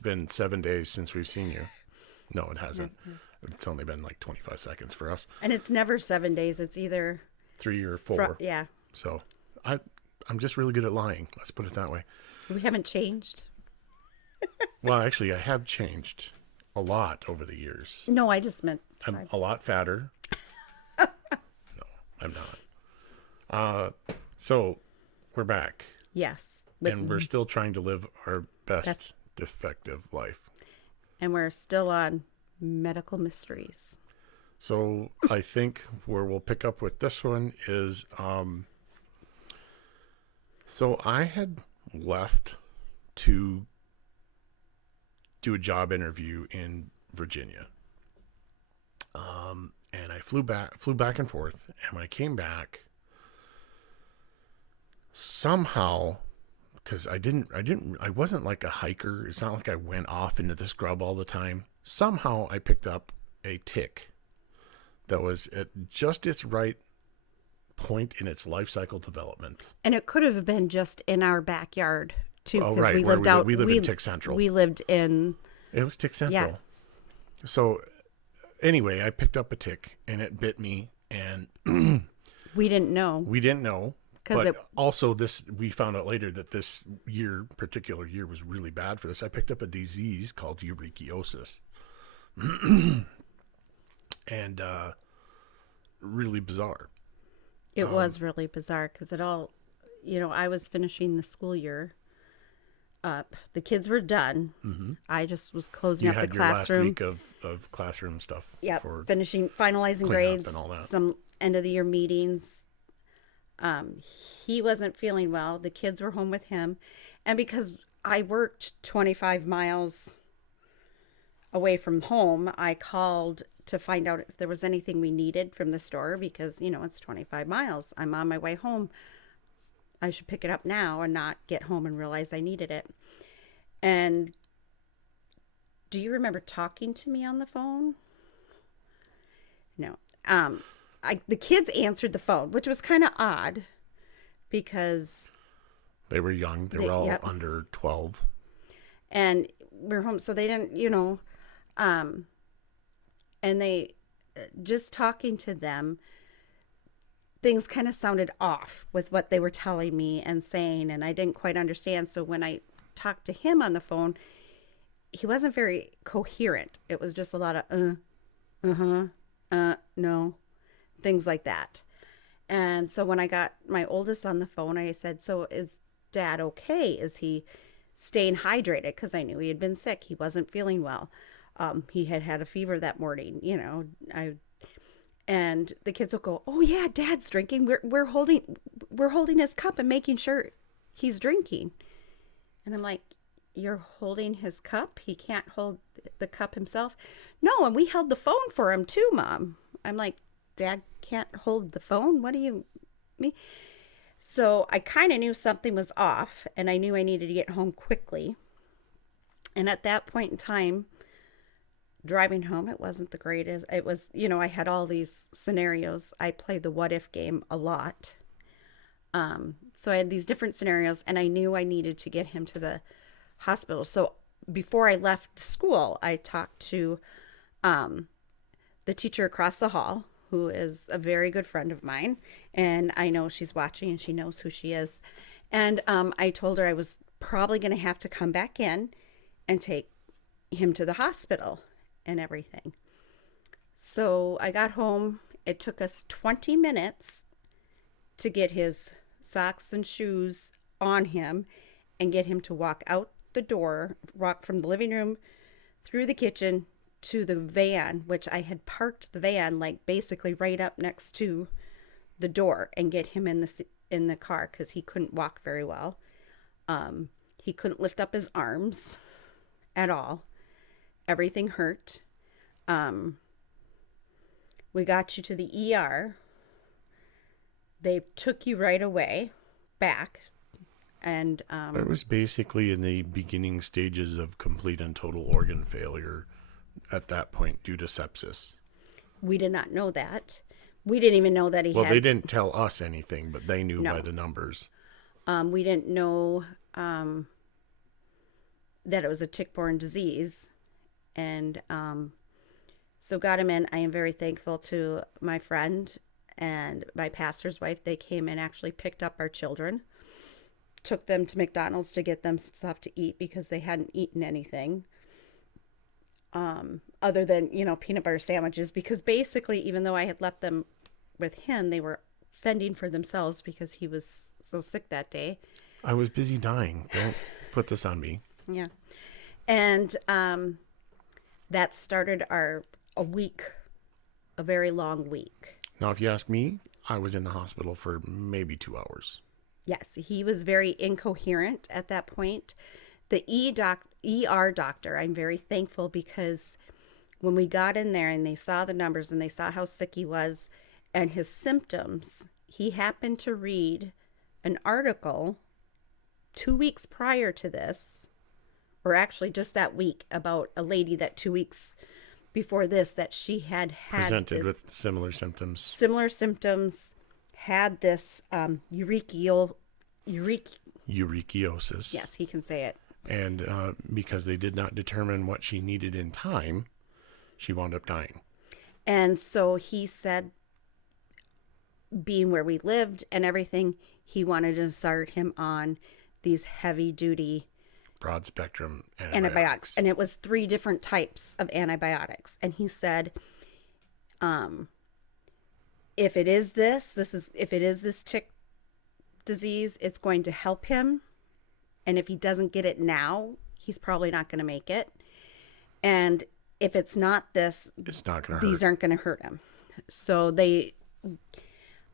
it's been 7 days since we've seen you. No, it hasn't. It's only been like 25 seconds for us. And it's never 7 days. It's either 3 or 4. yeah. So I'm just really good at lying. Let's put it that way. We haven't changed. Well, actually, I have changed a lot over the years. No, I just meant I'm a lot fatter. No, I'm not. So we're back. yes. And we're still trying to live our best That's- defective life. And we're still on medical mysteries. So I think where we'll pick up with this one is, so I had left to do a job interview in Virginia. And I flew back and forth. And when I came back, somehow, because I wasn't like a hiker. It's not like I went off into the scrub all the time. Somehow I picked up a tick that was at just its right point in its life cycle development. And it could have been just in our backyard too, Oh, because right. we where lived out. We live in Tick Central. We lived in. It was Tick Central. Yeah. So anyway, I picked up a tick and it bit me, and We didn't know. we didn't know. 'Cause But also we found out later that this particular year was really bad for this. I picked up a disease called ehrlichiosis. And really bizarre. It was really bizarre because it all, I was finishing the school year up. The kids were done. Mm-hmm. I just was closing You up the had your last classroom. week of classroom stuff. Yeah, for finalizing cleanup grades, and all that. some end of the year meetings. He wasn't feeling well. The kids were home with him. And because I worked 25 miles away from home, I called to find out if there was anything we needed from the store because, it's 25 miles. I'm on my way home. I should pick it up now and not get home and realize I needed it. And do you remember talking to me on the phone? No. The kids answered the phone, which was kind of odd because They were young. They were all yep. under 12. And we're home, so they didn't, and they just talking to them, things kind of sounded off with what they were telling me and saying, and I didn't quite understand. So when I talked to him on the phone, he wasn't very coherent. It was just a lot of no, things like that. And so when I got my oldest on the phone, I said, "So is Dad okay? Is he staying hydrated?" Because I knew he had been sick. He wasn't feeling well. He had had a fever that morning. And the kids will go, "Oh yeah, Dad's drinking. We're holding his cup and making sure he's drinking." And I'm like, "You're holding his cup? He can't hold the cup himself?" "No, and we held the phone for him too, Mom." I'm like, "Dad can't hold the phone? What do you mean?" So I kind of knew something was off, and I knew I needed to get home quickly. And at that point in time, driving home, it wasn't the greatest. It was, I had all these scenarios. I played the what if game a lot. So I had these different scenarios, and I knew I needed to get him to the hospital. So before I left school, I talked to the teacher across the hall, who is a very good friend of mine. And I know she's watching and she knows who she is. And I told her I was probably going to have to come back in and take him to the hospital and everything. So I got home. It took us 20 minutes to get his socks and shoes on him and get him to walk out the door, walk from the living room through the kitchen to the van, which I had parked the van like basically right up next to the door, and get him in the car because he couldn't walk very well. He couldn't lift up his arms at all. Everything hurt. We got you to the ER. They took you right away back. And It was basically in the beginning stages of complete and total organ failure at that point due to sepsis. we did not know that. We didn't even know that he Well, had. they didn't tell us anything, but they knew No. by the numbers. We didn't know. that it was a tick-borne disease. And so got him in. I am very thankful to my friend and my pastor's wife. They came and actually picked up our children, took them to McDonald's to get them stuff to eat because they hadn't eaten anything other than, peanut butter sandwiches. Because basically, even though I had left them with him, they were fending for themselves because he was so sick that day. I was busy dying. Don't put this on me. Yeah. And that started a week, a very long week. Now, if you ask me, I was in the hospital for maybe 2 hours. Yes, he was very incoherent at that point. The ER doctor, I'm very thankful because when we got in there and they saw the numbers and they saw how sick he was and his symptoms, he happened to read an article 2 weeks prior to this, or actually just that week, about a lady that 2 weeks before this that she had Presented with similar symptoms. Had this Uriciosis. yes, he can say it. And because they did not determine what she needed in time, she wound up dying. And so he said, being where we lived and everything, he wanted to start him on these heavy duty Broad spectrum antibiotics. And it was 3 different types of antibiotics. And he said, if it is this tick disease, it's going to help him. And if he doesn't get it now, he's probably not going to make it. And if it's not this, it's not going to hurt. These aren't going to hurt him. So they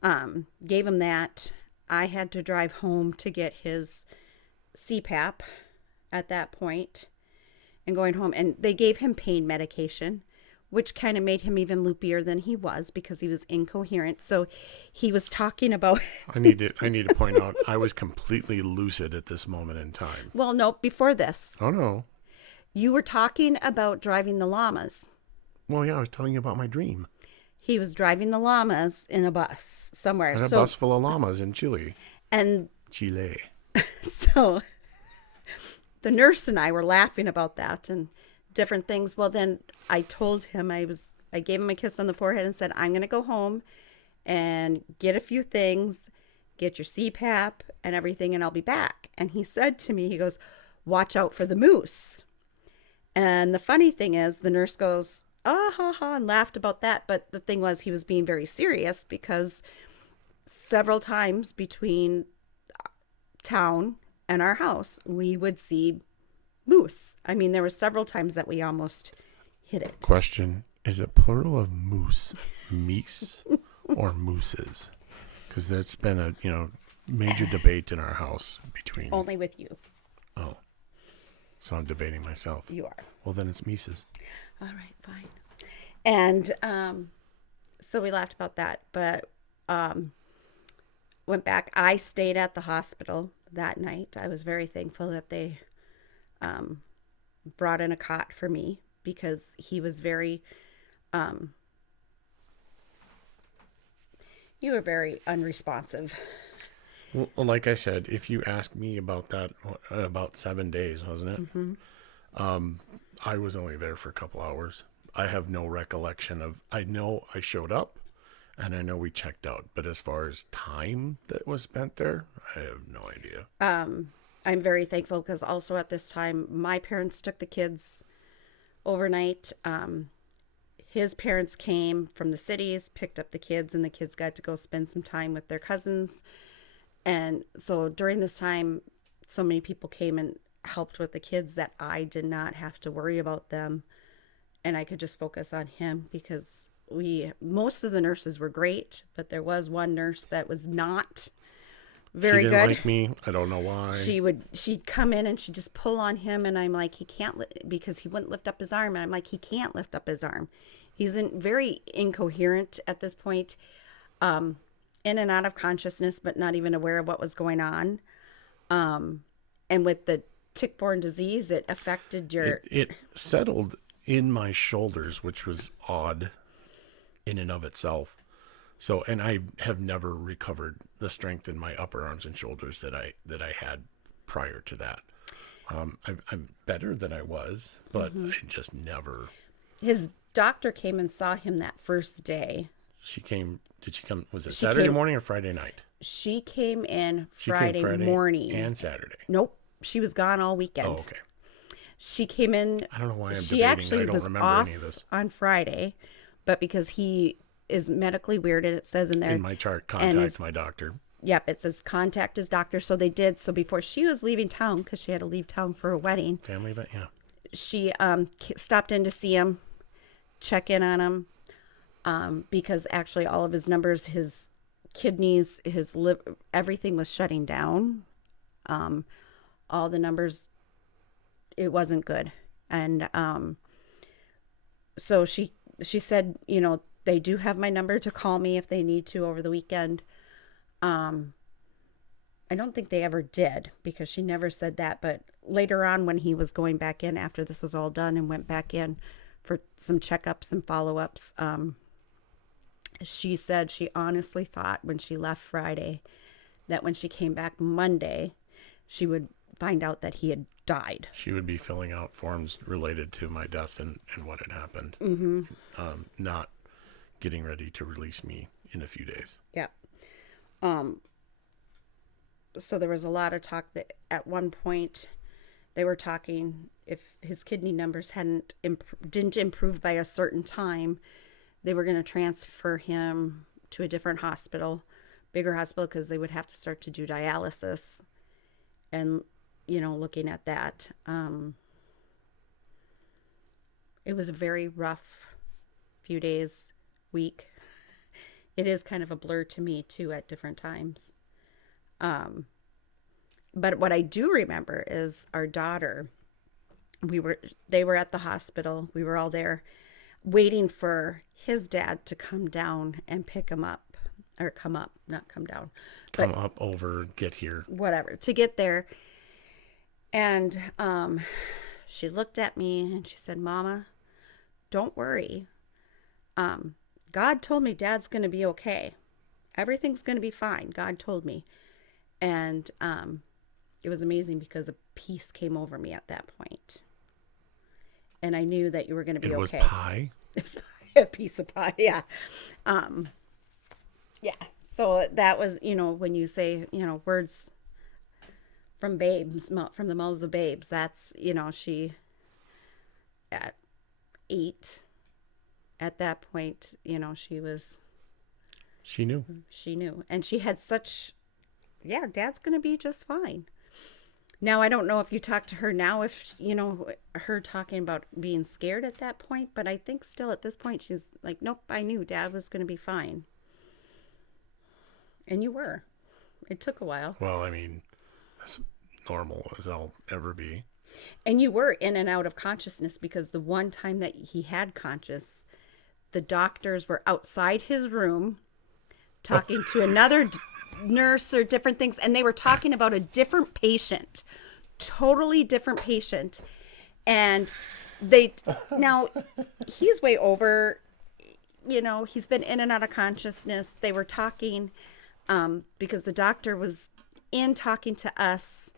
gave him that. I had to drive home to get his CPAP at that point and going home. And they gave him pain medication, which kind of made him even loopier than he was because he was incoherent. So he was talking about... I need to point out, I was completely lucid at this moment in time. Well, no, before this. Oh, no. You were talking about driving the llamas. Well, yeah, I was telling you about my dream. He was driving the llamas in a bus somewhere. And a bus full of llamas in Chile. And Chile. So the nurse and I were laughing about that and different things. Well, then I told him, I gave him a kiss on the forehead and said, I'm going to go home and get a few things, get your CPAP and everything, and I'll be back. And he said to me, he goes, watch out for the moose. And the funny thing is, the nurse goes, ah, ha, ha, and laughed about that. But the thing was, he was being very serious because several times between town and our house, we would see moose. I mean, there were several times that we almost hit it. Question, is it plural of moose, meese, or mooses? Because there's been a, major debate in our house between... Only with you. Oh. So I'm debating myself. You are. Well, then it's Mises. All right, fine. And so we laughed about that, but went back. I stayed at the hospital that night. I was very thankful that they brought in a cot for me because he was very, you were very unresponsive. Well, like I said, if you ask me about that, about 7 days, wasn't it? Mm-hmm. I was only there for a couple hours. I have no recollection of, I know I showed up and I know we checked out, but as far as time that was spent there, I have no idea. I'm very thankful because also at this time, my parents took the kids overnight. His parents came from the cities, picked up the kids, and the kids got to go spend some time with their cousins. And so during this time, so many people came and helped with the kids that I did not have to worry about them. And I could just focus on him because most of the nurses were great, but there was one nurse that was not very good. She didn't like me. I don't know why. She'd come in and she'd just pull on him. And I'm like, he can't, because he wouldn't lift up his arm. And I'm like, he can't lift up his arm. He's very incoherent at this point. In and out of consciousness, but not even aware of what was going on. And with the tick-borne disease, it affected your... It settled in my shoulders, which was odd in and of itself. So, and I have never recovered the strength in my upper arms and shoulders that I had prior to that. I'm better than I was, but I just never. His doctor came and saw him that first day. She came. Did she come? Was it She Saturday came morning or Friday night? she came in She came Friday Friday morning. and Saturday. Nope, she was gone all Oh, weekend. okay. She came in. I don't know why I'm She debating. I actually don't was remember any of off this. on Friday, but because he is medically weird, and it says in there, In my chart, and contact his my doctor. yep, it says contact his doctor. So they did. So before she was leaving town, because she had to leave town for a wedding, Family event, yeah. she stopped in to see him, check in on him, because actually all of his numbers, his kidneys, his liver, everything was shutting down. All the numbers, it wasn't good, and so she said, they do have my number to call me if they need to over the weekend. I don't think they ever did because she never said that. But later on, when he was going back in after this was all done and went back in for some checkups and follow ups, she said she honestly thought when she left Friday that when she came back Monday, she would find out that he had died. She would be filling out forms related to my death and what had happened. Not getting ready to release me in a few days. Yeah. So there was a lot of talk that at one point they were talking if his kidney numbers didn't improve by a certain time, they were going to transfer him to a different hospital, bigger hospital, because they would have to start to do dialysis and looking at that. It was a very rough few days, week. It is kind of a blur to me too at different times. But what I do remember is our daughter. They were at the hospital. We were all there waiting for his dad to come down and pick him up, or come up, not come down. Come up, over, get here. Whatever, to get there. And she looked at me and she said, "Mama, don't worry. God told me Dad's going to be okay. Everything's going to be fine. God told me." And it was amazing because a peace came over me at that point. And I knew that you were going to be It was okay. pie. It was a piece of pie, yeah. Yeah. So that was, when you say, words from babes, from the mouths of babes, that's, she at 8 at that point, She knew. she knew. And she had such, yeah, Dad's going to be just fine. Now, I don't know if you talk to her now, if, her talking about being scared at that point, but I think still at this point, she's like, nope, I knew Dad was going to be fine. And you were. It took a while. Well, I mean, as normal as I'll ever be. And you were in and out of consciousness because the one time that he had conscious, the doctors were outside his room talking to another nurse or different things, and they were talking about a different patient, totally different patient. And now he's way over, he's been in and out of consciousnness. They were talking because the doctor was in talking to us,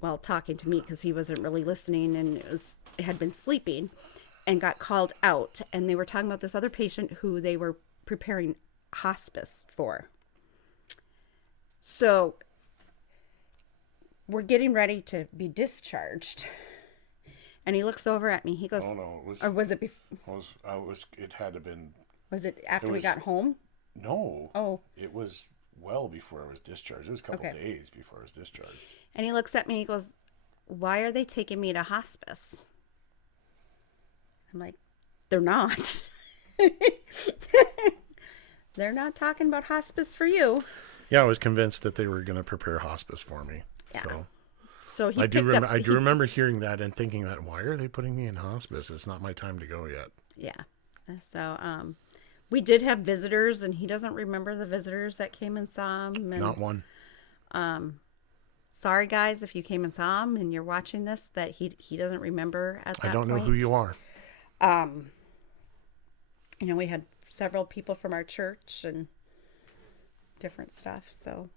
well, talking to me because he wasn't really listening and had been sleeping, and got called out. And they were talking about this other patient who they were preparing hospice for. So we're getting ready to be discharged. And he looks over at me. He goes, Oh, no. It was, or was it it had to have been. was it after we got home? No. Oh. It was well before I was discharged. It was a couple days before I was discharged. And he looks at me and he goes, "Why are they taking me to hospice?" I'm like, "They're not." They're not talking about hospice for you. Yeah, I was convinced that they were going to prepare hospice for me. Yeah. So he I do remember hearing that and thinking that, why are they putting me in hospice? It's not my time to go yet. Yeah. So we did have visitors, and he doesn't remember the visitors that came and saw him. And, Not one. sorry, guys, if you came and saw him and you're watching this, that he doesn't remember at that point. I don't know who you are. We had several people from our church and different stuff. So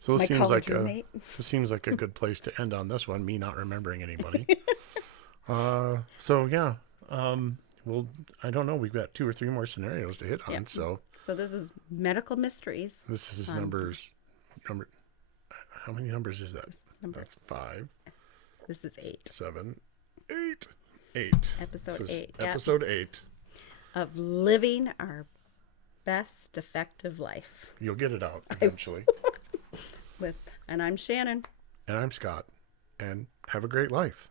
So My college roommate. this seems like a good place to end on this one. Me not remembering anybody. So yeah. Well, I don't know. We've got 2 or 3 more scenarios to hit on. Yep. So So this is medical mysteries. this is number. How many numbers is that? That's 5. This is 8. 7, 8, 8. Episode This is 8. Yep. Episode 8. Of living our best defective life. You'll get it out eventually. And I'm Shannon. And I'm Scott. And have a great life.